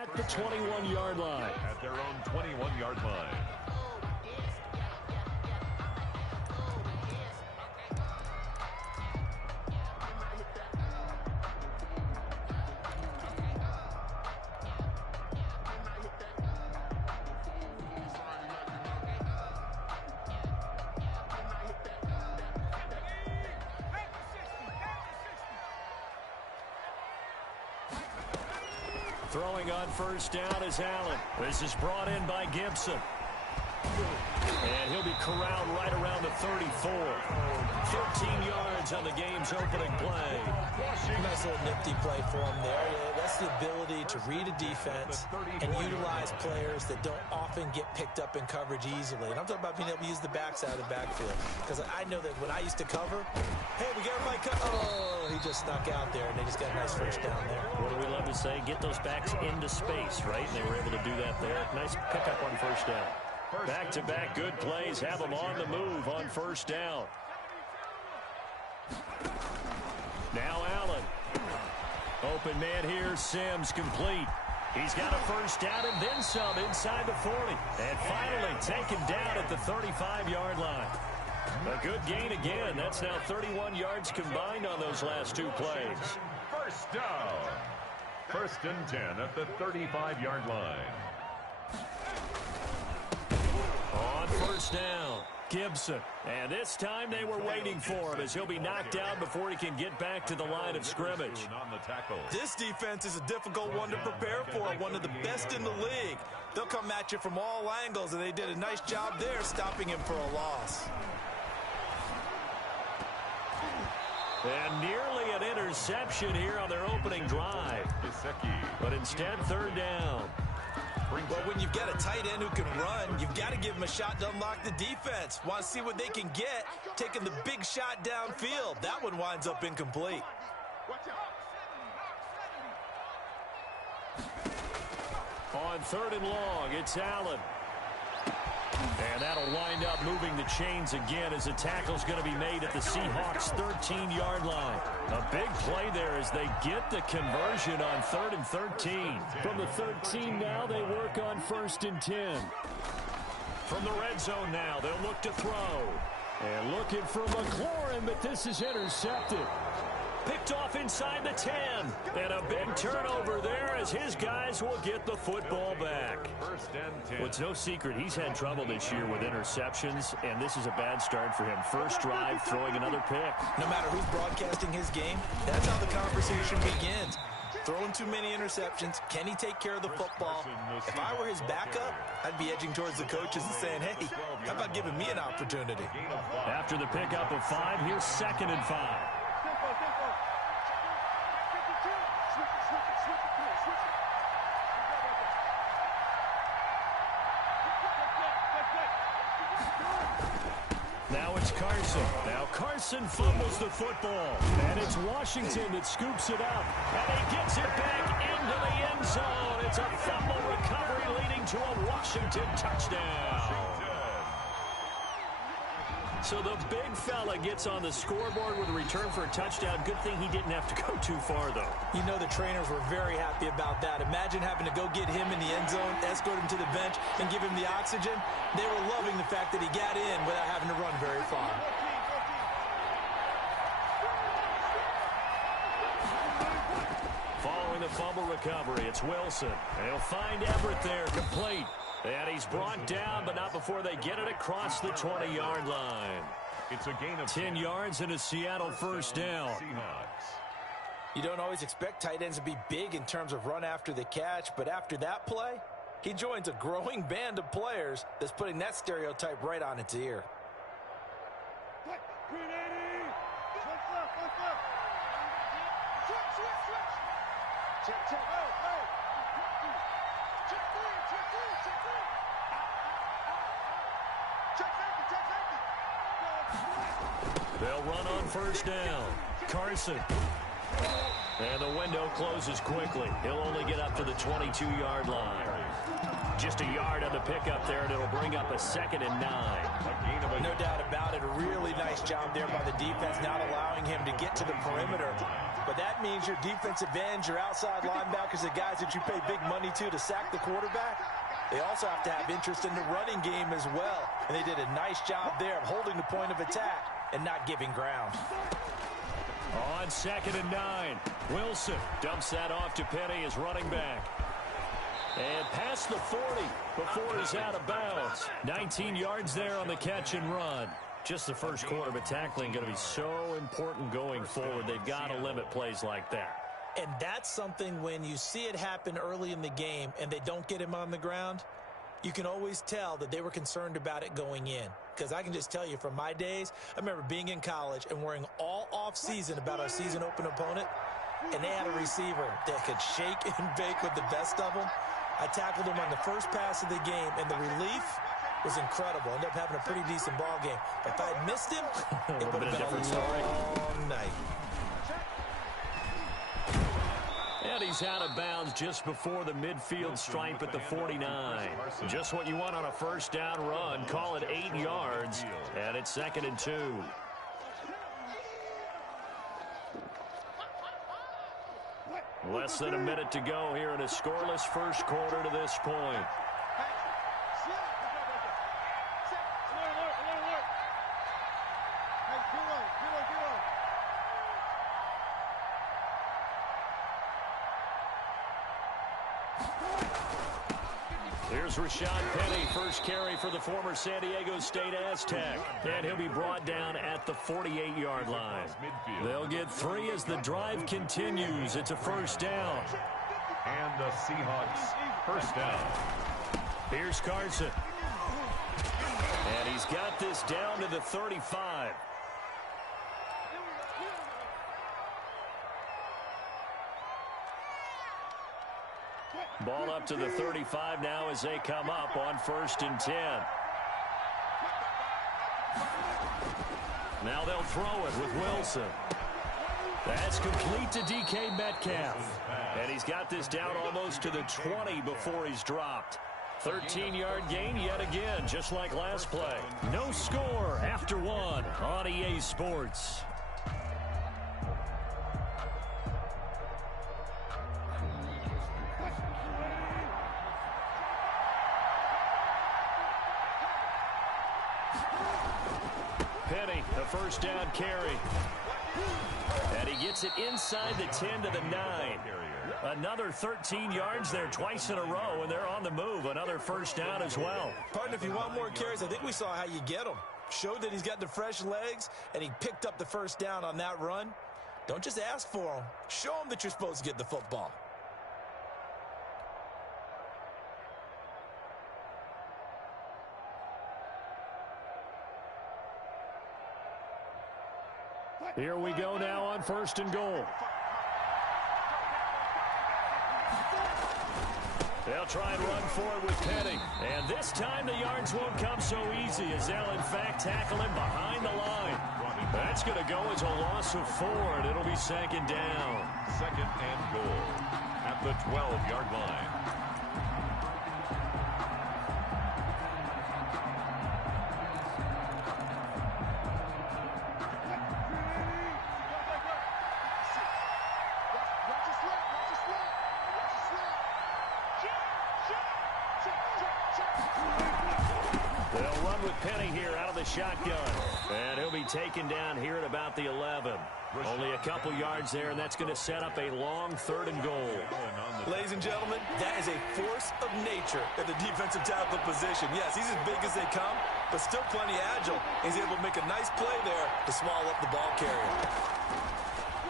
at the 21-yard line. At their own 21-yard line. Throwing on first down is Allen. This is brought in by Gibson. And he'll be corralled right around the 34. 13 yards on the game's opening play. Nice little nifty play for him there. That's the ability to read a defense and utilize players that don't often get picked up in coverage easily. And I'm talking about being able to use the backside of the backfield. Because I know that when I used to cover, hey, we got everybody covered. Oh, he just snuck out there, and they just got a nice first down there. What do we love to say? Get those backs into space, right? And they were able to do that there. Nice pickup on first down. Back-to-back good plays have them on the move on first down. Now Allen. Open man here, Sims complete. He's got a first down and then some inside the 40. And finally taken down at the 35-yard line. A good gain again. That's now 31 yards combined on those last two plays. First down. First and 10 at the 35-yard line. On first down, Gibson. And this time they were waiting for him as he'll be knocked out before he can get back to the line of scrimmage. This defense is a difficult one to prepare for, one of the best in the league. They'll come at you from all angles, and they did a nice job there stopping him for a loss. And nearly an interception here on their opening drive. But instead, third down. Well, when you've got a tight end who can run, you've got to give him a shot to unlock the defense. Want to see what they can get, taking the big shot downfield. That one winds up incomplete. On third and long, it's Allen. And that'll wind up moving the chains again as the tackle's going to be made at the Seahawks' 13-yard line. A big play there as they get the conversion on 3rd and 13. From the 13 now, they work on 1st and 10. From the red zone now, they'll look to throw. And looking for McLaurin, but this is intercepted. Picked off inside the 10. And a big turnover there as his guys will get the football back. Well, it's no secret he's had trouble this year with interceptions, and this is a bad start for him. First drive, throwing another pick. No matter who's broadcasting his game, that's how the conversation begins. Throwing too many interceptions. Can he take care of the football? If I were his backup, I'd be edging towards the coaches and saying, hey, how about giving me an opportunity? After the pickup of 5, here's 2nd and 5. Now it's Carson. Now Carson fumbles the football. And it's Washington that scoops it up. And he gets it back into the end zone. It's a fumble recovery leading to a Washington touchdown. So the big fella gets on the scoreboard with a return for a touchdown. Good thing he didn't have to go too far, though. You know the trainers were very happy about that. Imagine having to go get him in the end zone, escort him to the bench, and give him the oxygen. They were loving the fact that he got in without having to run very far. Following the fumble recovery, it's Wilson. They'll find Everett there, complete. And he's brought down, but not before they get it across the 20-yard line. It's a gain of 10 yards and a Seattle first down. You don't always expect tight ends to be big in terms of run after the catch, but after that play, he joins a growing band of players that's putting that stereotype right on its ear. They'll run on first down. Carson. And the window closes quickly. He'll only get up to the 22-yard line. Just a yard on the pickup there, and it'll bring up a 2nd and 9. No doubt about it. A really nice job there by the defense, not allowing him to get to the perimeter. But that means your defensive ends, your outside linebackers, the guys that you pay big money to sack the quarterback, they also have to have interest in the running game as well. And they did a nice job there of holding the point of attack and not giving ground. On 2nd and 9, Wilson dumps that off to Penny as running back. And past the 40 before he's out of bounds. 19 yards there on the catch and run. Just the first quarter, but tackling going to be so important going forward. They've got to limit plays like that. And that's something when you see it happen early in the game and they don't get him on the ground, you can always tell that they were concerned about it going in. Because I can just tell you from my days, I remember being in college and worrying all off-season about our season open opponent, and they had a receiver that could shake and bake with the best of them. I tackled him on the first pass of the game, and the relief was incredible. Ended up having a pretty decent ball game. But if I had missed him, it would have been a long night. And he's out of bounds just before the midfield stripe at the 49. Just what you want on a first down run. Call it 8 yards, and it's 2nd and 2. Less than a minute to go here in a scoreless first quarter to this point. Here's Rashad Penny, first carry for the former San Diego State Aztec. And he'll be brought down at the 48-yard line. They'll get 3 as the drive continues. It's a first down. And the Seahawks first down. Here's Carson. And he's got this down to the 35. Ball up to the 35 now as they come up on 1st and 10. Now they'll throw it with Wilson. That's complete to DK Metcalf. And he's got this down almost to the 20 before he's dropped. 13-yard gain yet again, just like last play. No score after 1 on EA Sports. Penny, the first down carry. And he gets it inside the 10 to the 9. Another 13 yards there twice in a row, and they're on the move. Another first down as well. Partner, if you want more carries, I think we saw how you get them. Showed that he's got the fresh legs, and he picked up the first down on that run. Don't just ask for them. Show them that you're supposed to get the football. Here we go now on 1st and goal. They'll try and run forward with Penny. And this time the yards won't come so easy as they'll, in fact, tackle him behind the line. That's going to go as a loss of 4, and it'll be 2nd down. 2nd and goal at the 12-yard line. They'll run with Penny here out of the shotgun. And he'll be taken down here at about the 11. Only a couple yards there, and that's going to set up a long 3rd and goal. Ladies and gentlemen, that is a force of nature at the defensive tackle position. Yes, he's as big as they come, but still plenty agile. He's able to make a nice play there to swallow up the ball carrier.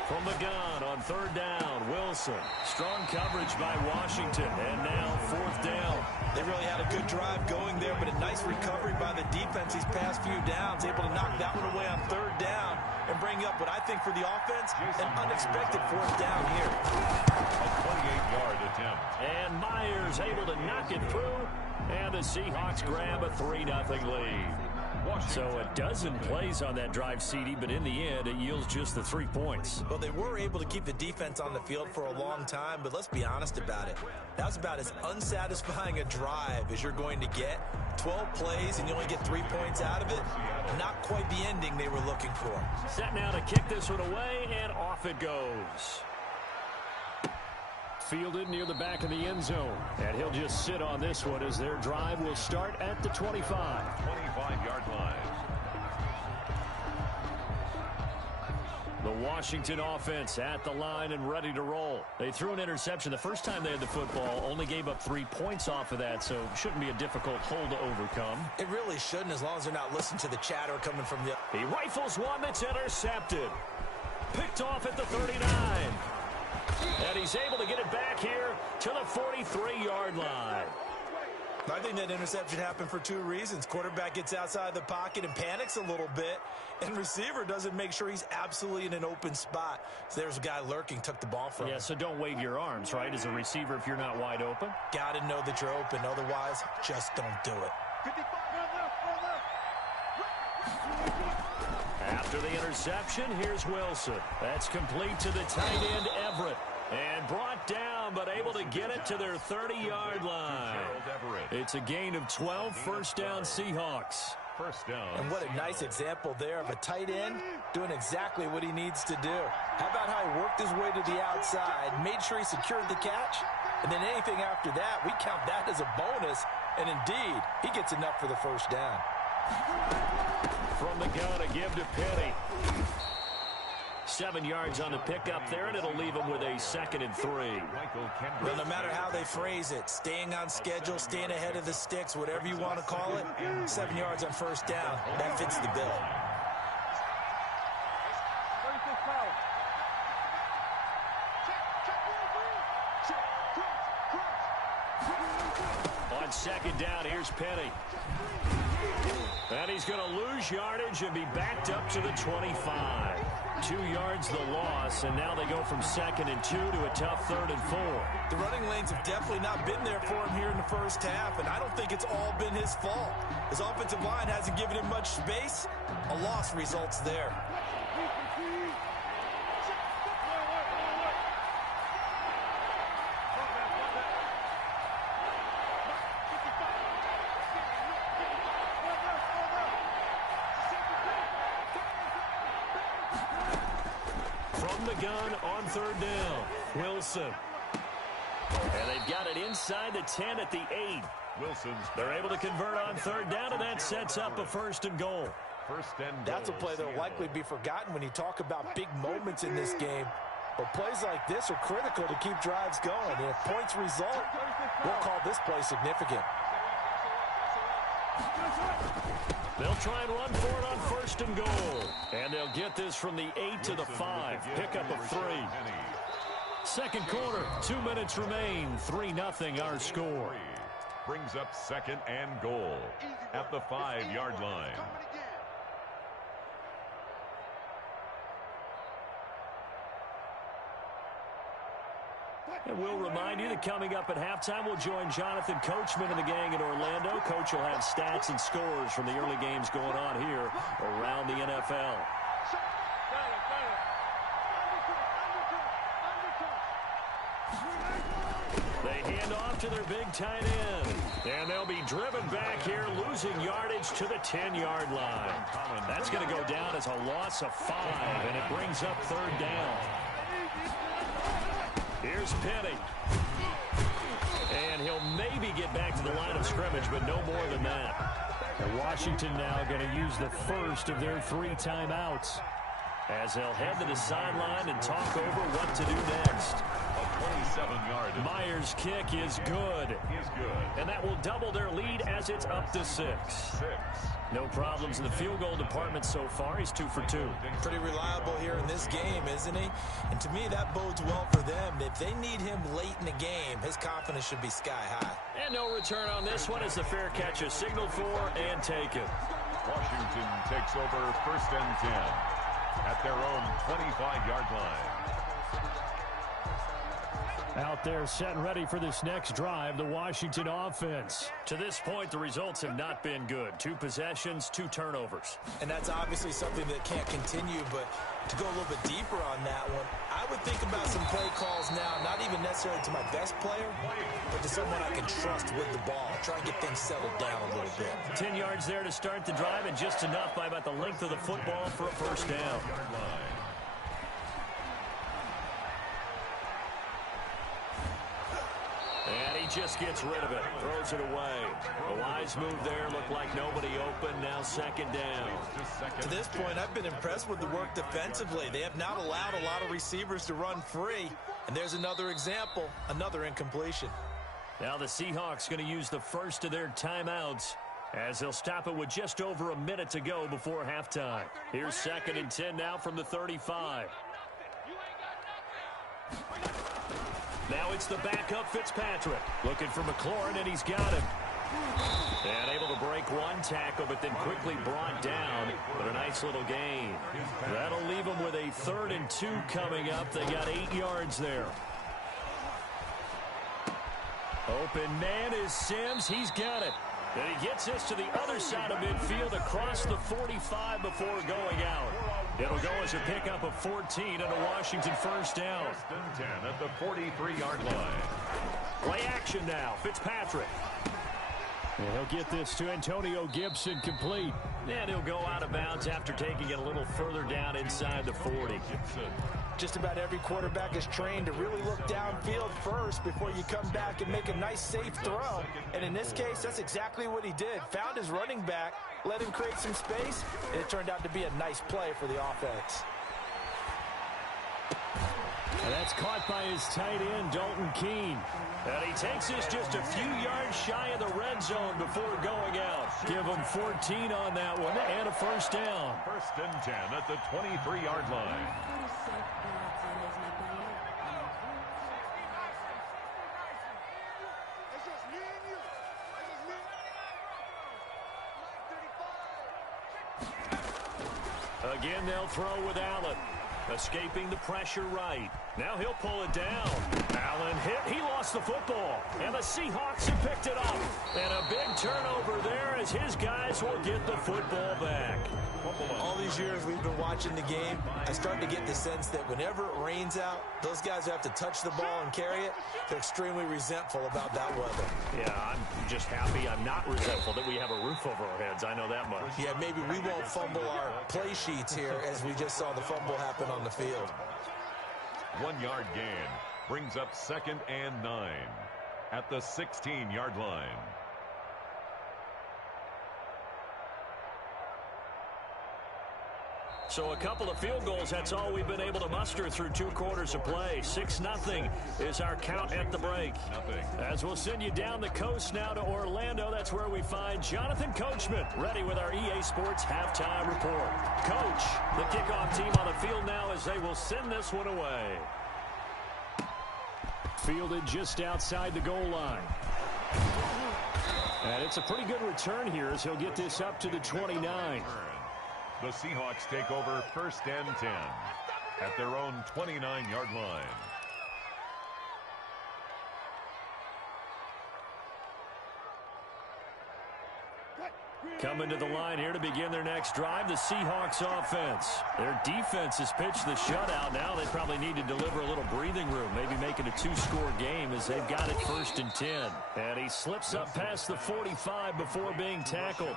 From the gun on 3rd down, Wilson. Strong coverage by Washington, and now 4th down. They really had a good drive going there, but a nice recovery by the defense these past few downs, able to knock that one away on 3rd down and bring up what I think for the offense, an unexpected 4th down here. A 28-yard attempt. And Myers able to knock it through, and the Seahawks grab a 3-0 lead. So a dozen plays on that drive, CD, but in the end, it yields just the 3 points. Well, they were able to keep the defense on the field for a long time, but let's be honest about it. That was about as unsatisfying a drive as you're going to get. 12 plays and you only get 3 points out of it. Not quite the ending they were looking for. Set now to kick this one away, and off it goes. Fielded near the back of the end zone. And he'll just sit on this one as their drive will start at the 25. 25-yard line. The Washington offense at the line and ready to roll. They threw an interception the first time they had the football, only gave up 3 points off of that, so shouldn't be a difficult hole to overcome. It really shouldn't, as long as they're not listening to the chatter coming from the... He rifles one that's intercepted. Picked off at the 39. And he's able to get it back here to the 43-yard line. I think that interception happened for 2 reasons. Quarterback gets outside the pocket and panics a little bit, and receiver doesn't make sure he's absolutely in an open spot. So there's a guy lurking, took the ball from him. Yeah, so don't wave your arms, right, as a receiver if you're not wide open. Got to know that you're open. Otherwise, just don't do it. After the interception, here's Wilson. That's complete to the tight end, Everett. And brought down, but able to get it to their 30-yard line. It's a gain of 12, first down Seahawks. First down. And what a nice example there of a tight end doing exactly what he needs to do. How about how he worked his way to the outside, made sure he secured the catch, and then anything after that, we count that as a bonus. And indeed, he gets enough for the first down. From the gun, a give to Penny. 7 yards on the pickup there, and it'll leave him with a 2nd and 3. Well, no matter how they phrase it, staying on schedule, staying ahead of the sticks, whatever you want to call it, 7 yards on first down, that fits the bill. On second down, here's Penny. And he's going to lose yardage and be backed up to the 25. 2 yards the loss, and now they go from 2nd and 2 to a tough 3rd and 4. The running lanes have definitely not been there for him here in the first half, and I don't think it's all been his fault. His offensive line hasn't given him much space. A loss results there. Gun on 3rd down. Wilson. And they've got it inside the 10 at the 8. They're able to convert on 3rd down, and that sets up a 1st and goal. That's a play that will likely be forgotten when you talk about big moments in this game. But plays like this are critical to keep drives going. And if points result, we'll call this play significant. They'll try and run for it on 1st and goal. And they'll get this from the 8 to the 5. Pickup of 3. Second quarter, 2 minutes remain. 3-0 our score. Brings up 2nd and goal at the 5-yard line. And we'll remind you that coming up at halftime, we'll join Jonathan Coachman and the gang in Orlando. Coach will have stats and scores from the early games going on here around the NFL. They hand off to their big tight end. And they'll be driven back here, losing yardage to the 10-yard line. That's going to go down as a loss of 5, and it brings up 3rd down. Here's Penny. And he'll maybe get back to the line of scrimmage, but no more than that. And Washington now going to use the first of their 3 timeouts as they'll head to the sideline and talk over what to do next. 27-yard. Myers' kick is good. And that will double their lead as it's up to 6. No problems in the field goal department so far. He's 2 for 2. Pretty reliable here in this game, isn't he? And to me, that bodes well for them. If they need him late in the game, his confidence should be sky high. And no return on this one as the fair catch is signaled for and taken. Washington takes over 1st and 10 at their own 25-yard line. Out there set and ready for this next drive, the Washington offense. To this point, the results have not been good. 2 possessions, 2 turnovers. And that's obviously something that can't continue, but to go a little bit deeper on that one, I would think about some play calls now, not even necessarily to my best player, but to someone I can trust with the ball. Try and get things settled down a little bit. 10 yards there to start the drive, and just enough by about the length of the football for a first down. And he just gets rid of it, throws it away. A wise move there, looked like nobody open, now second down. To this point, I've been impressed with the work defensively. They have not allowed a lot of receivers to run free, and there's another example, another incompletion. Now the Seahawks going to use the first of their timeouts as they'll stop it with just over a minute to go before halftime. Here's 2nd and 10 now from the 35. Now it's the backup Fitzpatrick. Looking for McLaurin, and he's got him. And able to break one tackle, but then quickly brought down. But a nice little gain. That'll leave them with a 3rd and 2 coming up. They got 8 yards there. Open man is Sims. He's got it. And he gets this to the other side of midfield across the 45 before going out. It'll go as a pickup of 14 and a Washington first down. 1st and 10 at the 43-yard line. Play action now. Fitzpatrick. And he'll get this to Antonio Gibson complete. And he'll go out of bounds after taking it a little further down inside the 40. Just about every quarterback is trained to really look downfield first before you come back and make a nice, safe throw. And in this case, that's exactly what he did. Found his running back, let him create some space, and it turned out to be a nice play for the offense. And that's caught by his tight end, Dalton Keene. And he takes this just a few yards shy of the red zone before going out. Give him 14 on that one and a first down. 1st and 10 at the 23-yard line. Again, they'll throw with Allen. Escaping the pressure right. Now he'll pull it down. Allen hit. He lost the football. And the Seahawks have picked it up. And a big turnover there as his guys will get the football back. All these years we've been watching the game, I start to get the sense that whenever it rains out, those guys who have to touch the ball and carry it, they're extremely resentful about that weather. Yeah, I'm just happy I'm not resentful that we have a roof over our heads. I know that much. Yeah, maybe we won't fumble our play sheets here as we just saw the fumble happen on the field. 1-yard gain brings up 2nd and 9 at the 16-yard line. So a couple of field goals, that's all we've been able to muster through 2 quarters of play. 6-0 is our count at the break. As we'll send you down the coast now to Orlando, that's where we find Jonathan Coachman, ready with our EA Sports halftime report. Coach, the kickoff team on the field now as they will send this one away. Fielded just outside the goal line. And it's a pretty good return here as he'll get this up to the 29. The Seahawks take over 1st and 10 at their own 29-yard line. Coming to the line here to begin their next drive, the Seahawks offense. Their defense has pitched the shutout. Now they probably need to deliver a little breathing room, maybe make it a 2-score game as they've got it 1st and 10. And he slips up past the 45 before being tackled.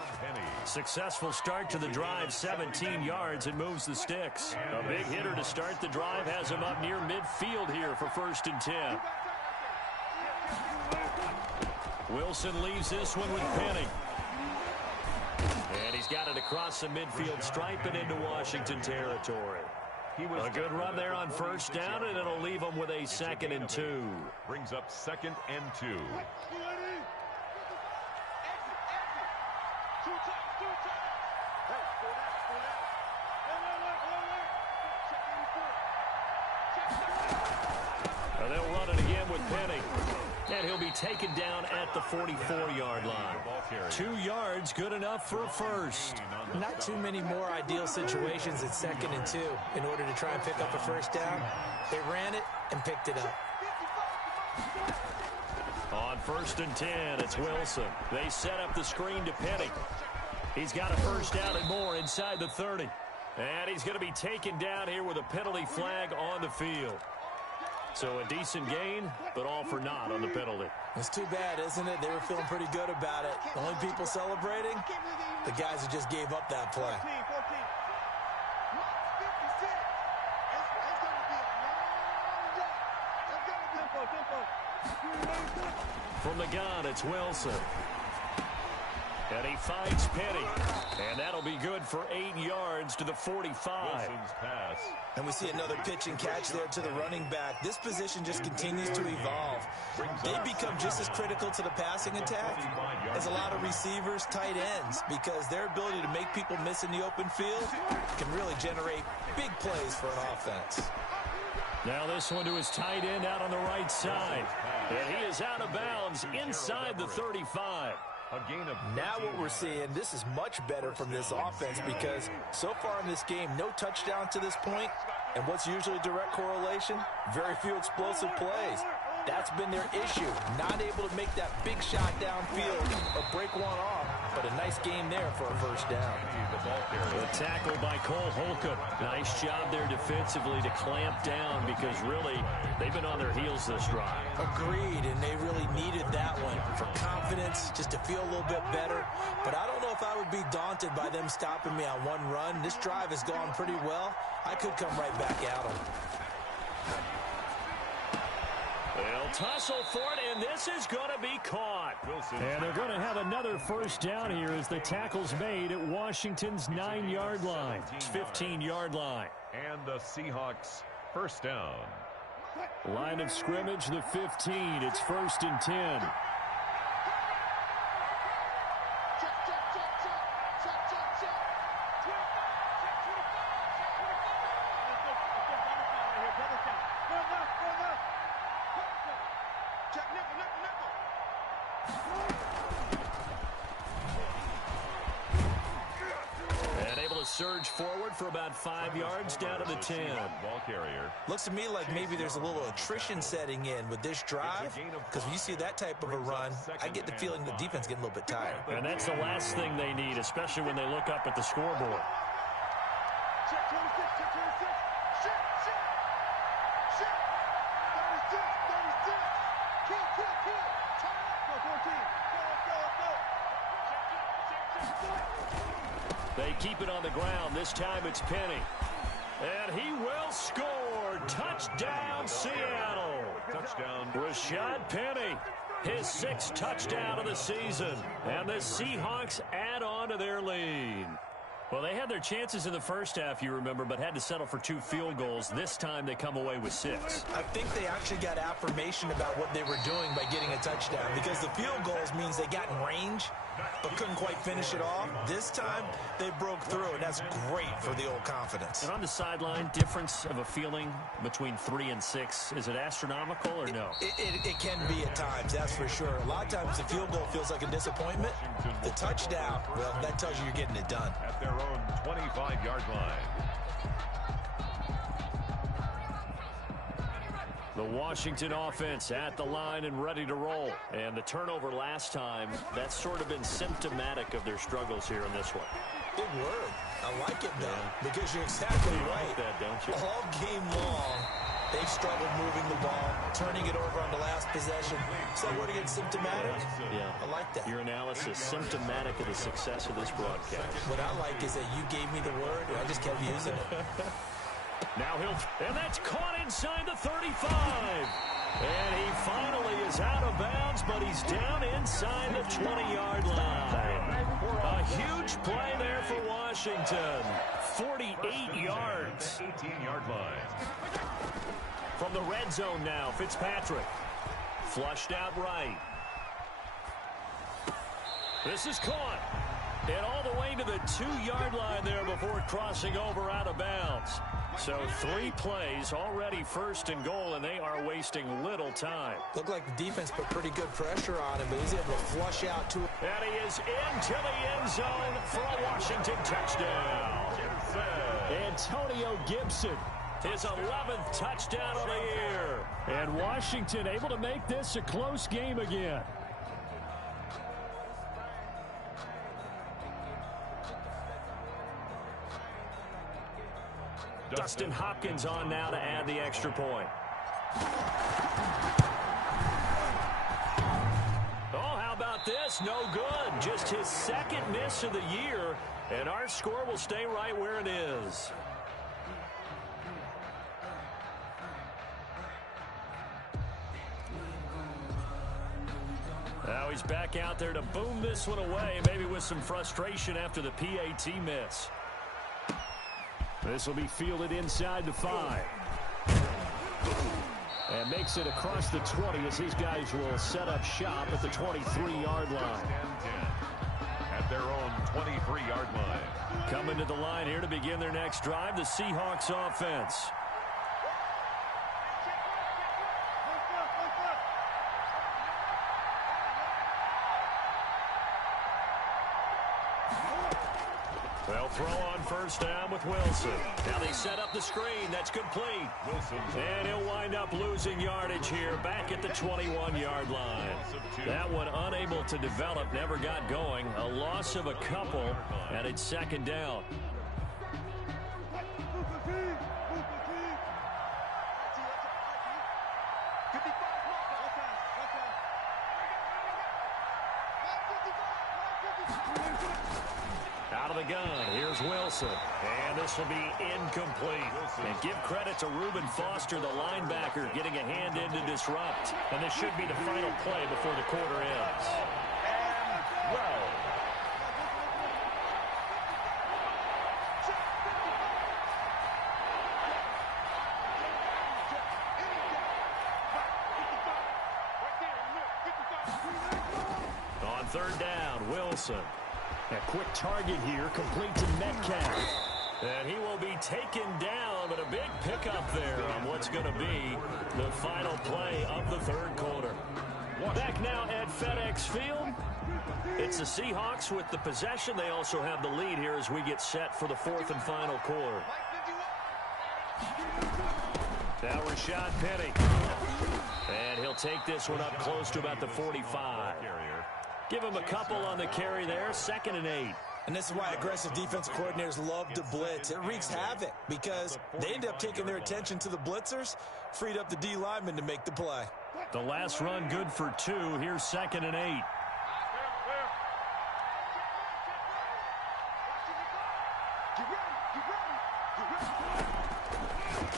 Successful start to the drive, 17 yards, and moves the sticks. A big hitter to start the drive has him up near midfield here for 1st and 10. Wilson leaves this one with Penning. And he's got it across the midfield stripe and into Washington territory. A good run there on 1st down, and it'll leave him with a 2nd and 2. Brings up 2nd and 2. They'll run it again with Penning. And he'll be taken down at the 44-yard line. 2 yards, good enough for a first. Not too many more ideal situations at 2nd and 2 in order to try and pick up a first down. They ran it and picked it up. On 1st and 10, it's Wilson. They set up the screen to Penny. He's got a first down and more inside the 30. And he's going to be taken down here with a penalty flag on the field. So a decent gain, but all for naught on the penalty. It's too bad, isn't it? They were feeling pretty good about it. The only people celebrating, the guys who just gave up that play. From the gun, it's Wilson. And he finds Penny. And that'll be good for 8 yards to the 45. Wilson's pass. And we see another pitch and catch there to the running back. This position just continues to evolve. They become just as critical to the passing attack as a lot of receivers, tight ends, because their ability to make people miss in the open field can really generate big plays for an offense. Now this one to his tight end out on the right side. And he is out of bounds inside the 35. Now what we're seeing, this is much better from this offense because so far in this game, no touchdown to this point. And what's usually direct correlation? Very few explosive plays. That's been their issue. Not able to make that big shot downfield or break one off. But a nice game there for a first down. The tackle by Cole Holcomb. Nice job there defensively to clamp down because really they've been on their heels this drive. Agreed, and they really needed that one for confidence, just to feel a little bit better. But I don't know if I would be daunted by them stopping me on one run. This drive has gone pretty well. I could come right back at them. They'll tussle for it, and this is going to be caught. And they're going to have another first down here as the tackle's made at Washington's 9-yard line. 15-yard line. And the Seahawks first down. Line of scrimmage, the 15. It's 1st and 10. Surge forward for about 5 yards down to the 10. Ball carrier. Looks to me like maybe there's a little attrition setting in with this drive, because when you see that type of a run, I get the feeling the defense getting a little bit tired. And that's the last thing they need, especially when they look up at the scoreboard. Check 26, check 26. Shit. 36. Kill. Turn up. Go, 14. Go. They keep it on the ground. This time it's Penny. And he will score. Touchdown, Seattle. Touchdown. Rashad Penny. His 6th touchdown of the season. And the Seahawks add on to their lead. Well, they had their chances in the first half, you remember, but had to settle for 2 field goals. This time they come away with 6. I think they actually got affirmation about what they were doing by getting a touchdown, because the field goals means they got in range but couldn't quite finish it off. This time they broke through, and that's great for the old confidence. And on the sideline, difference of a feeling between 3 and 6, is it astronomical or no? It can be at times, that's for sure. A lot of times the field goal feels like a disappointment. The touchdown, well, that tells you you're getting it done. At their own 25-yard line. The Washington offense at the line and ready to roll. And the turnover last time, that's sort of been symptomatic of their struggles here in this one. Big word. I like it, though, because you're exactly right. Like that, don't you? All game long, they've struggled moving the ball, turning it over on the last possession. So that word again, symptomatic? Yeah. I like that. Your analysis, symptomatic of the success of this broadcast. What I like is that you gave me the word, and I just kept using it. Now and that's caught inside the 35. And he finally is out of bounds, but he's down inside the 20-yard line. A huge play there for Washington. 48 yards. 18-yard line. From the red zone now, Fitzpatrick. Flushed out right. This is caught. And all the way to the 2-yard line there before crossing over out of bounds. So 3 plays, already 1st and goal, and they are wasting little time. Looked like the defense put pretty good pressure on him, but he's able to flush out to it. And he is into the end zone for a Washington touchdown. Antonio Gibson His 11th touchdown of the year. And Washington able to make this a close game again. Dustin Hopkins on now to add the extra point. Oh, how about this? No good. Just his second miss of the year, and our score will stay right where it is. Now he's back out there to boom this one away, maybe with some frustration after the PAT miss. This will be fielded inside the 5. And makes it across the 20 as his guys will set up shop at the 23-yard line. At their own 23-yard line. Coming to the line here to begin their next drive, the Seahawks offense. They'll throw on first down with Wilson. Now they set up the screen. That's complete. And he'll wind up losing yardage here back at the 21-yard line. That one unable to develop, never got going. A loss of a couple, and it's second down. Out of the gun, here's Wilson. And this will be incomplete. And give credit to Reuben Foster, the linebacker, getting a hand in to disrupt. And this should be the final play before the quarter ends. Well. On third down, Wilson. A quick target here, complete to Metcalf. And he will be taken down, but a big pickup there on what's going to be the final play of the third quarter. Back now at FedEx Field. It's the Seahawks with the possession. They also have the lead here as we get set for the fourth and final quarter. Now Rashad Penny. And he'll take this one up close to about the 45. Give him a couple on the carry there, 2nd and 8. And this is why aggressive defensive coordinators love to blitz. It wreaks havoc because they end up taking their attention to the blitzers, freed up the D lineman to make the play. The last run good for 2. Here's 2nd and 8.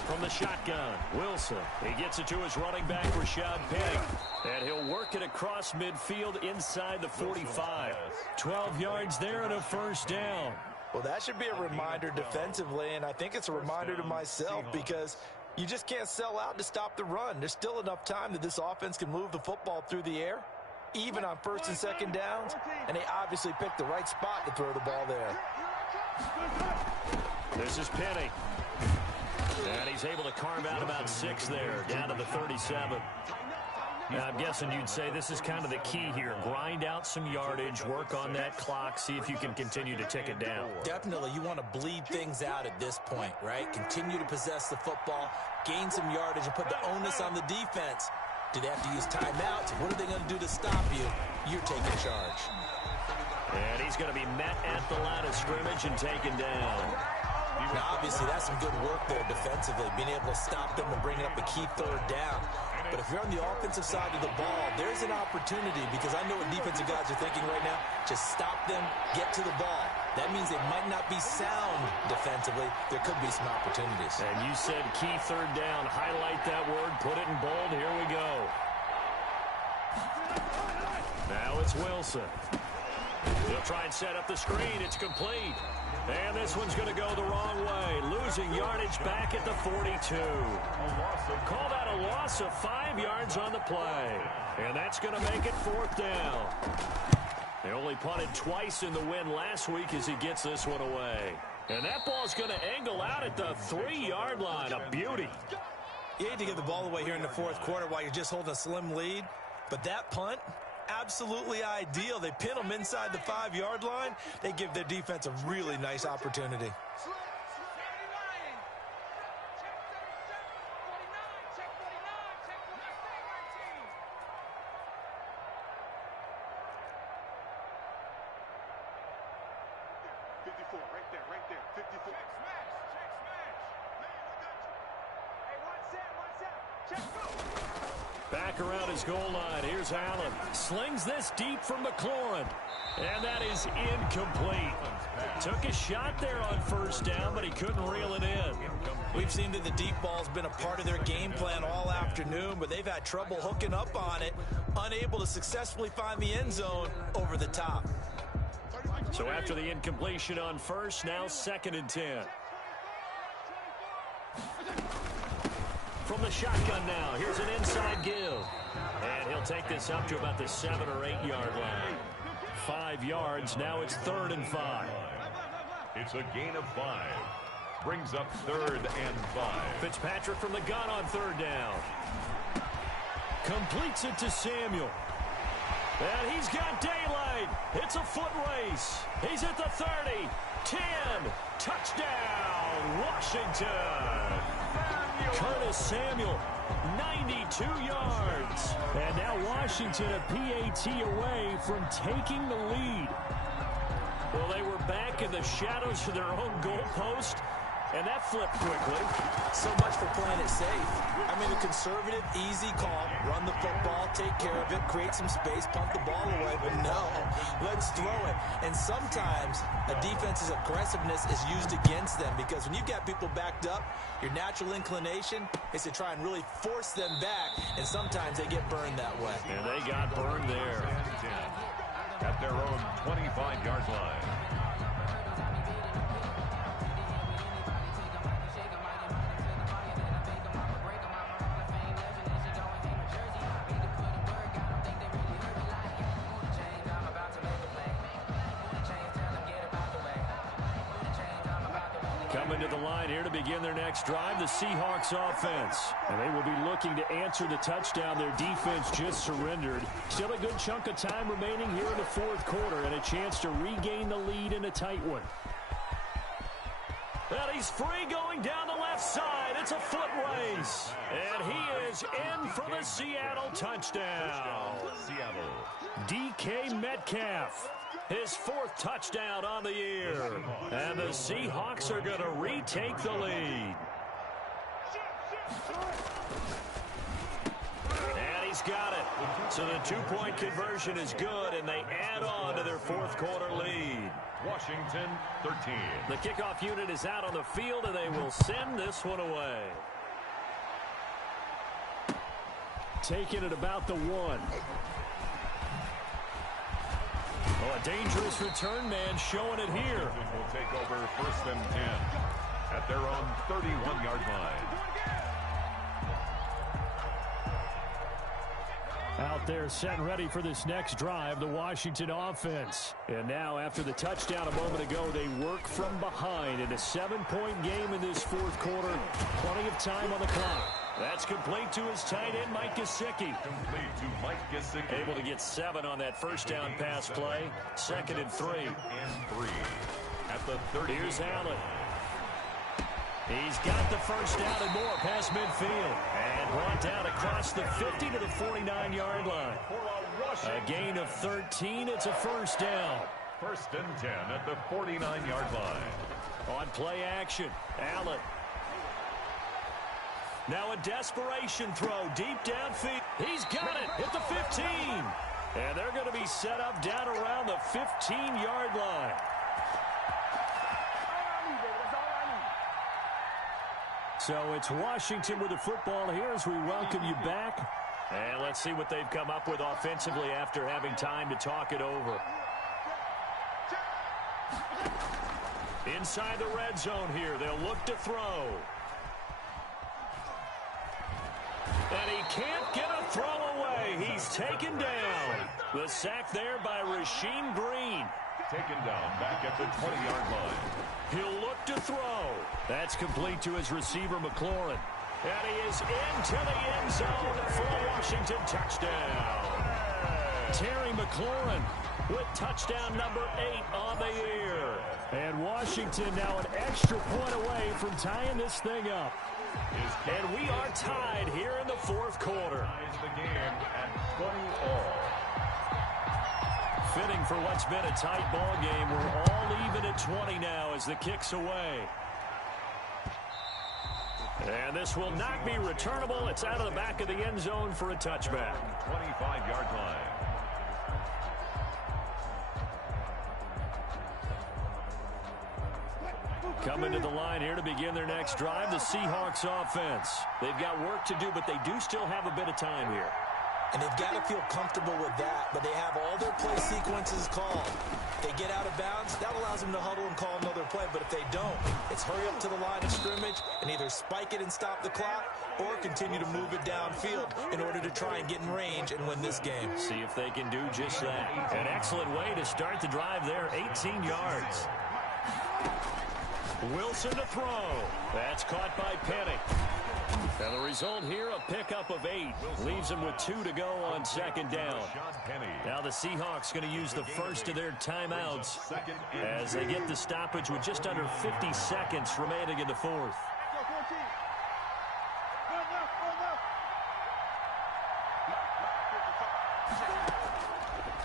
From the shotgun, Wilson. He gets it to his running back, Rashad Penny. And he'll work it across midfield inside the 45. 12 yards there and a first down. Well, that should be a reminder defensively, and I think it's a reminder to myself because you just can't sell out to stop the run. There's still enough time that this offense can move the football through the air, even on first and second downs, and they obviously picked the right spot to throw the ball there. This is Penny. And he's able to carve out about 6 there, down to the 37. Now, I'm guessing you'd say this is kind of the key here. Grind out some yardage, work on that clock, see if you can continue to tick it down. Definitely. You want to bleed things out at this point, right? Continue to possess the football, gain some yardage, and put the onus on the defense. Do they have to use timeouts? What are they going to do to stop you? You're taking charge. And he's going to be met at the line of scrimmage and taken down. Now, obviously, that's some good work there defensively, being able to stop them and bring up a key third down. But if you're on the offensive side of the ball, there's an opportunity because I know what defensive guys are thinking right now. Just stop them, get to the ball. That means they might not be sound defensively. There could be some opportunities. And you said key third down. Highlight that word. Put it in bold. Here we go. Now it's Wilson. He'll try and set up the screen. It's complete. And this one's going to go the wrong way. Losing yardage back at the 42. Call that a loss of 5 yards on the play. And that's going to make it 4th down. They only punted twice in the win last week as he gets this one away. And that ball's going to angle out at the 3-yard line. A beauty. You hate to give the ball away here in the fourth quarter while you're just holding a slim lead. But that punt, absolutely ideal. They pin them inside the 5-yard line. They give their defense a really nice opportunity. Right there, 54. Check smash. Hey, one set. Check go. Back around his goal line. Here's Allen. Slings this deep from McLaurin. And that is incomplete. Took a shot there on first down, but he couldn't reel it in. We've seen that the deep ball's been a part of their game plan all afternoon, but they've had trouble hooking up on it, unable to successfully find the end zone over the top. So after the incompletion on first, now 2nd and 10. From the shotgun now, here's an inside give. And he'll take this up to about the 7 or 8 yard line. 5 yards, now it's 3rd and 5. It's a gain of 5. Brings up 3rd and 5. Fitzpatrick from the gun on 3rd down. Completes it to Samuel. And he's got daylight. It's a foot race. He's at the 30. 10. Touchdown, Washington. Curtis Samuel, 92 yards. And now Washington a PAT away from taking the lead. Well, they were back in the shadows of their own goalpost, and that flipped quickly. So much for playing it safe. I mean, a conservative, easy call. Run the football, take care of it, create some space, punt the ball away. But no, let's throw it. And sometimes a defense's aggressiveness is used against them because when you've got people backed up, your natural inclination is to try and really force them back, and sometimes they get burned that way. And they got burned there. At their own 25-yard line. Coming to the line here to begin their next drive, the Seahawks offense. And they will be looking to answer the touchdown their defense just surrendered. Still a good chunk of time remaining here in the 4th quarter and a chance to regain the lead in a tight one. And he's free going down the left side. It's a foot race. And he is in for the Seattle touchdown. Seattle. DK Metcalf. His 4th touchdown on the year. And the Seahawks are going to retake the lead. And he's got it. So the 2-point conversion is good, and they add on to their 4th quarter lead. Washington 13. The kickoff unit is out on the field, and they will send this one away. Taking it about the 1. Oh, a dangerous return man showing it here. Will take over 1st and 10 at their own 31-yard line. Out there set and ready for this next drive, the Washington offense. And now after the touchdown a moment ago, they work from behind in a 7-point game in this 4th quarter. Plenty of time on the clock. That's complete to his tight end, Mike Gesicki. Complete to Mike Gesicki. Able to get 7 on that first down pass play. 2nd and 3. At the 30. Here's Allen. He's got the first down and more past midfield. And brought down across the 50 to the 49-yard line. A gain of 13. It's a first down. 1st and 10 at the 49-yard line. On play action, Allen. Now a desperation throw deep downfield. He's got it at the 15. And they're going to be set up down around the 15-yard line. So it's Washington with the football here as we welcome you back. And let's see what they've come up with offensively after having time to talk it over. Inside the red zone here, they'll look to throw. And he can't get a throw away. He's taken down. The sack there by Rasheem Green. Taken down back at the 20-yard line. He'll look to throw. That's complete to his receiver, McLaurin. And he is into the end zone for a Washington touchdown. Terry McLaurin with touchdown number 8 on the year. And Washington now an extra point away from tying this thing up. And we are tied here in the 4th quarter. Ties the game at 20 all. fitting for what's been a tight ball game. We're all even at 20 now as the kick's away. And this will not be returnable. It's out of the back of the end zone for a touchback. 25-yard line. Coming to the line here to begin their next drive, the Seahawks offense. They've got work to do, but they do still have a bit of time here. And they've got to feel comfortable with that, but they have all their play sequences called. If they get out of bounds, that allows them to huddle and call another play, but if they don't, it's hurry up to the line of scrimmage and either spike it and stop the clock or continue to move it downfield in order to try and get in range and win this game. See if they can do just that. An excellent way to start the drive there, 18 yards. Wilson to throw. That's caught by Penny. And the result here, a pickup of 8. Leaves them with 2 to go on second down. Now the Seahawks going to use the first of their timeouts as they get the stoppage with just under 50 seconds remaining in the fourth.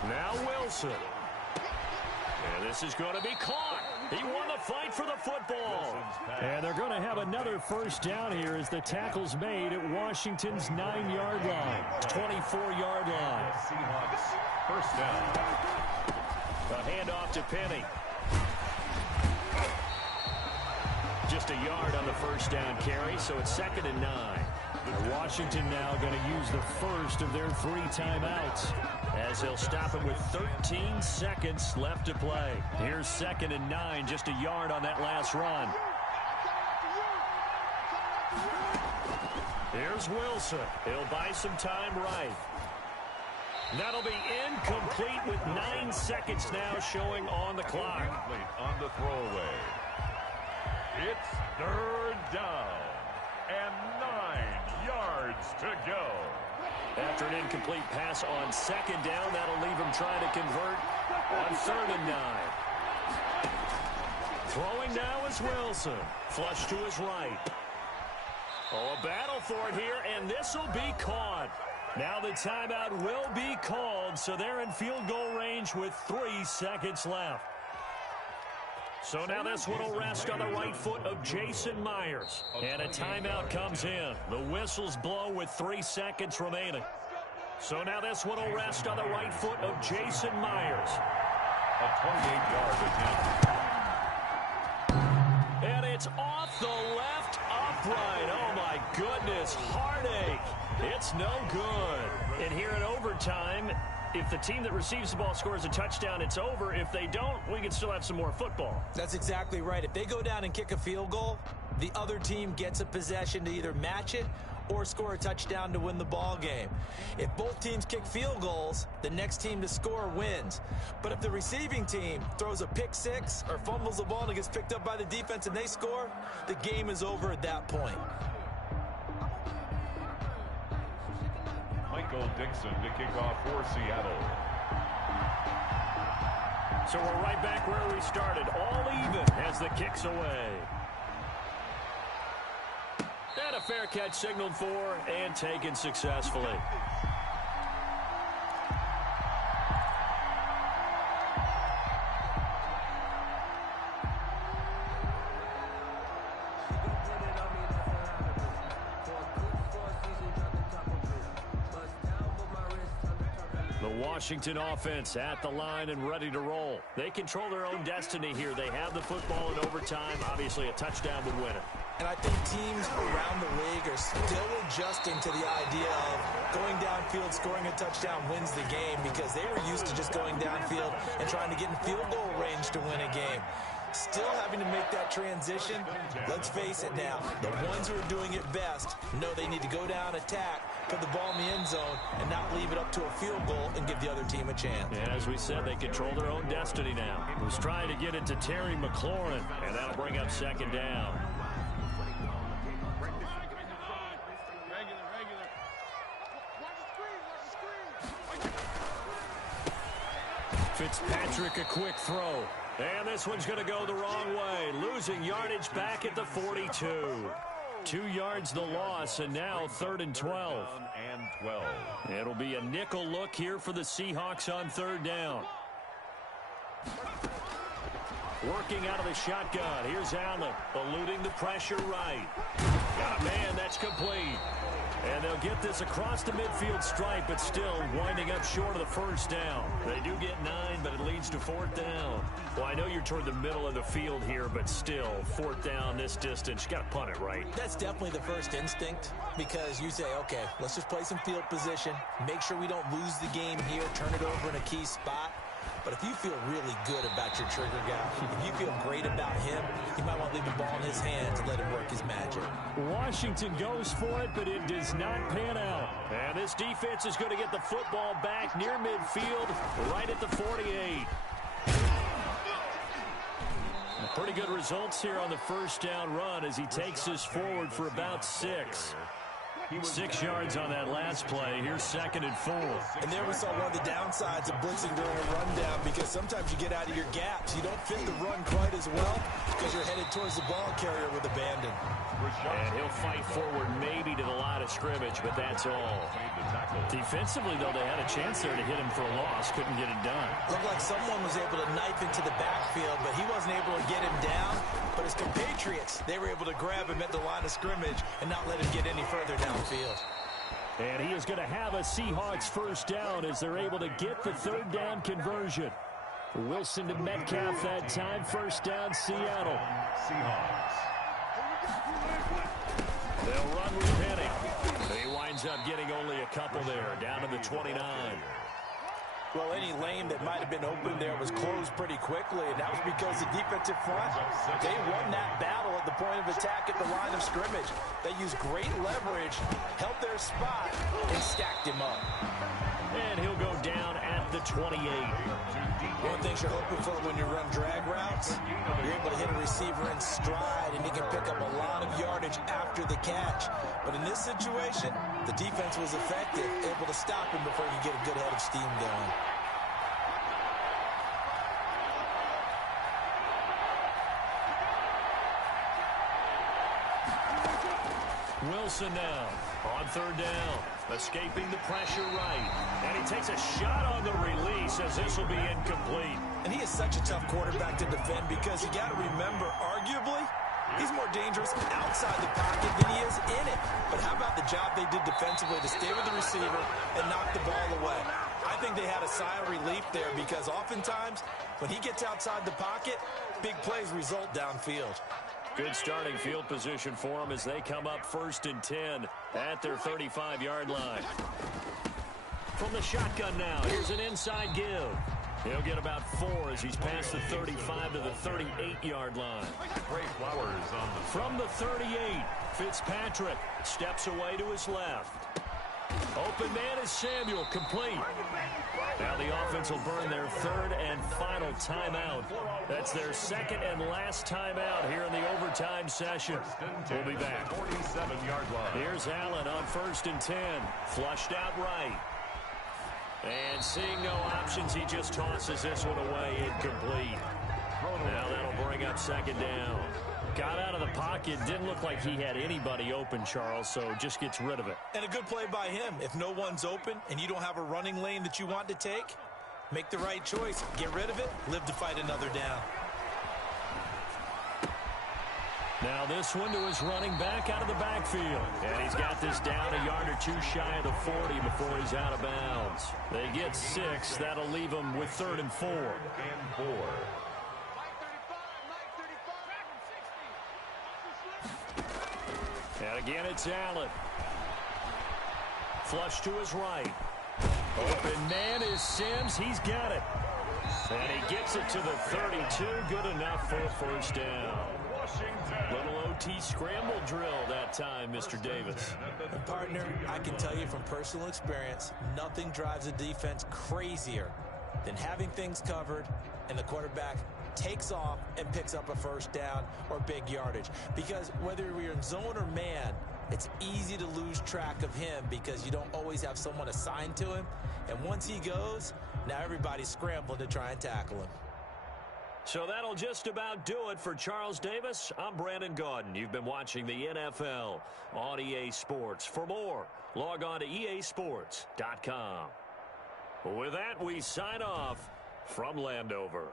Now Wilson. And this is going to be caught. He won the fight for the football. And they're going to have another first down here as the tackle's made at Washington's 9-yard line. 24-yard line. Seahawks first down. A handoff to Penny. Just a yard on the first down carry, so it's 2nd and 9. Washington now going to use the first of their 3 timeouts as they'll stop it with 13 seconds left to play. Here's 2nd and 9, just a yard on that last run. Here's Wilson. He'll buy some time right. That'll be incomplete with 9 seconds now showing on the clock. Incomplete on the throwaway. It's 3rd down and 9 yards to go. After an incomplete pass on 2nd down, that'll leave him trying to convert on 3rd and 9. Throwing now is Wilson. Flush to his right. Oh, a battle for it here, and this will be caught. Now the timeout will be called, so they're in field goal range with 3 seconds left. So now this one will rest on the right foot of Jason Myers. And a timeout comes in. The whistles blow with 3 seconds remaining. So now this one will rest on the right foot of Jason Myers. A 28-yard attempt. And it's off the left upright. Oh, my goodness. Heartache. It's no good. And here in overtime, if the team that receives the ball scores a touchdown, it's over. If they don't, we can still have some more football. That's exactly right. If they go down and kick a field goal, the other team gets a possession to either match it or score a touchdown to win the ball game. If both teams kick field goals, the next team to score wins. But if the receiving team throws a pick six or fumbles the ball and it gets picked up by the defense and they score, the game is over at that point. Michael Dixon to kick off for Seattle. So we're right back where we started. All even as the kick's away. And a fair catch signaled for and taken successfully. Washington offense at the line and ready to roll. They control their own destiny here. They have the football in overtime. Obviously, a touchdown would win it. And I think teams around the league are still adjusting to the idea of going downfield, scoring a touchdown wins the game because they were used to just going downfield and trying to get in field goal range to win a game. Still having to make that transition. Let's face it now, the ones who are doing it best know they need to go down, attack, put the ball in the end zone, and not leave it up to a field goal and give the other team a chance. And as we said, they control their own destiny now. He was trying to get it to Terry McLaurin, and that'll bring up second down. Fitzpatrick, a quick throw. And this one's going to go the wrong way. Losing yardage back at the 42. 2 yards the loss, and now 3rd and 12. And 12. It'll be a nickel look here for the Seahawks on 3rd down. Working out of the shotgun. Here's Allen, eluding the pressure right. Got a man, that's complete. And they'll get this across the midfield stripe, but still winding up short of the first down. They do get 9, but it leads to 4th down. Well, I know you're toward the middle of the field here, but still, 4th down this distance, you got to punt it, right? That's definitely the first instinct, because you say, okay, let's just play some field position, make sure we don't lose the game here, turn it over in a key spot. But if you feel really good about your trigger guy, if you feel great about him, you might want to leave the ball in his hands and let him work his magic. Washington goes for it, but it does not pan out. And this defense is going to get the football back near midfield, right at the 48. Pretty good results here on the first down run as he takes us forward for about 6. 6 yards on that last play. Here's 2nd and 4. And there we saw one of the downsides of blitzing during a rundown, because sometimes you get out of your gaps. You don't fit the run quite as well because you're headed towards the ball carrier with abandon. And he'll fight forward maybe to the line of scrimmage, but that's all. Defensively, though, they had a chance there to hit him for a loss. Couldn't get it done. Looked like someone was able to knife into the backfield, but he wasn't able to get him down. But his compatriots, they were able to grab him at the line of scrimmage and not let him get any further downfield. And he is going to have a Seahawks first down as they're able to get the 3rd down conversion. Wilson to Metcalf that time. First down, Seattle. Seahawks. They'll run with Penny. He winds up getting only a couple there, down to the 29. Well, any lane that might have been open there was closed pretty quickly, and that was because the defensive front, they won that battle at the point of attack at the line of scrimmage. They used great leverage, held their spot, and stacked him up. And he'll go down at the 28. One of the things you're hoping for when you run drag routes, you're able to hit a receiver in stride, and he can pick up a lot of yardage after the catch. But in this situation, the defense was effective, able to stop him before you get a good head of steam going. Wilson now on 3rd down, escaping the pressure right. And he takes a shot on the release as this will be incomplete. And he is such a tough quarterback to defend, because you got to remember, arguably, he's more dangerous outside the pocket than he is in it. But how about the job they did defensively to stay with the receiver and knock the ball away? I think they had a sigh of relief there, because oftentimes when he gets outside the pocket, big plays result downfield. Good starting field position for them as they come up 1st and 10 at their 35-yard line. From the shotgun now, here's an inside give. He'll get about 4 as he's past the 35 to the 38-yard line. Trey Flowers on the From the 38, Fitzpatrick steps away to his left. Open man is Samuel, complete. Now the offense will burn their 3rd and final timeout. That's their 2nd and last timeout here in the overtime session. We'll be back. 47-yard line. Here's Allen on 1st and 10. Flushed out right. And seeing no options, he just tosses this one away, incomplete. Now that'll bring up 2nd down. Got out of the pocket, didn't look like he had anybody open, Charles, so just gets rid of it. And a good play by him. If no one's open and you don't have a running lane that you want to take, make the right choice. Get rid of it, live to fight another down. Now this one to his running back out of the backfield. And he's got this down a yard or 2 shy of the 40 before he's out of bounds. They get 6. That'll leave him with 3rd and 4. And again, it's Allen. Flush to his right. Open man is Sims. He's got it. And he gets it to the 32. Good enough for a first down. Little OT scramble drill that time, Mr. Davis. And partner, I can tell you from personal experience, nothing drives a defense crazier than having things covered and the quarterback takes off and picks up a first down or big yardage. Because whether you're in zone or man, it's easy to lose track of him because you don't always have someone assigned to him. And once he goes, now everybody's scrambling to try and tackle him. So that'll just about do it for Charles Davis. I'm Brandon Gaudin. You've been watching the NFL on EA Sports. For more, log on to easports.com. With that, we sign off from Landover.